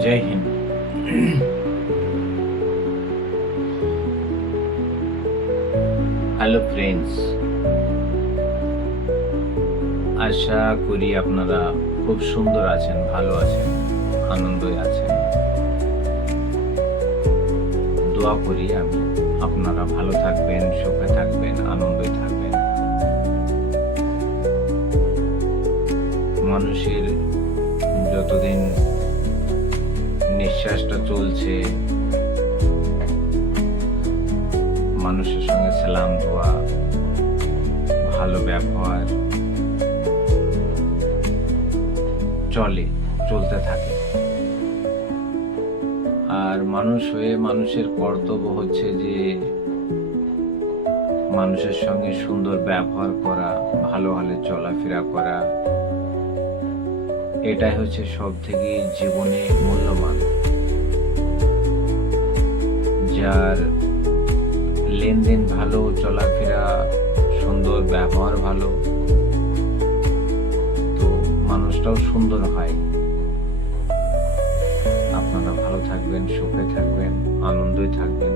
জয় Hind. Hello friends, আশা করি আপনারা খুব সুন্দর আছেন, ভালো আছেন, আনন্দে আছেন। দোয়া করি আমি আপনারা ভালো থাকবেন, সুখে থাকবেন, আনন্দে থাকবেন। মানুষের যতদিন নিঃশ্বাসটা চলছে, মানুষের সঙ্গে সালাম দোয়া, ভালো ব্যবহার চলতে থাকে। আর মানুষ হয়ে মানুষের কর্তব্য হচ্ছে যে মানুষের সঙ্গে সুন্দর ব্যবহার করা, ভালো হলে চলাফেরা করা। এটাই হচ্ছে সব থেকে জীবনে মূল্যবান। যার লেনদেন ভালো, চলাফেরা সুন্দর, ব্যবহার ভালো, তো মানুষটাও সুন্দর হয়। আপনারা ভালো থাকবেন, সুখে থাকবেন, আনন্দে থাকবেন।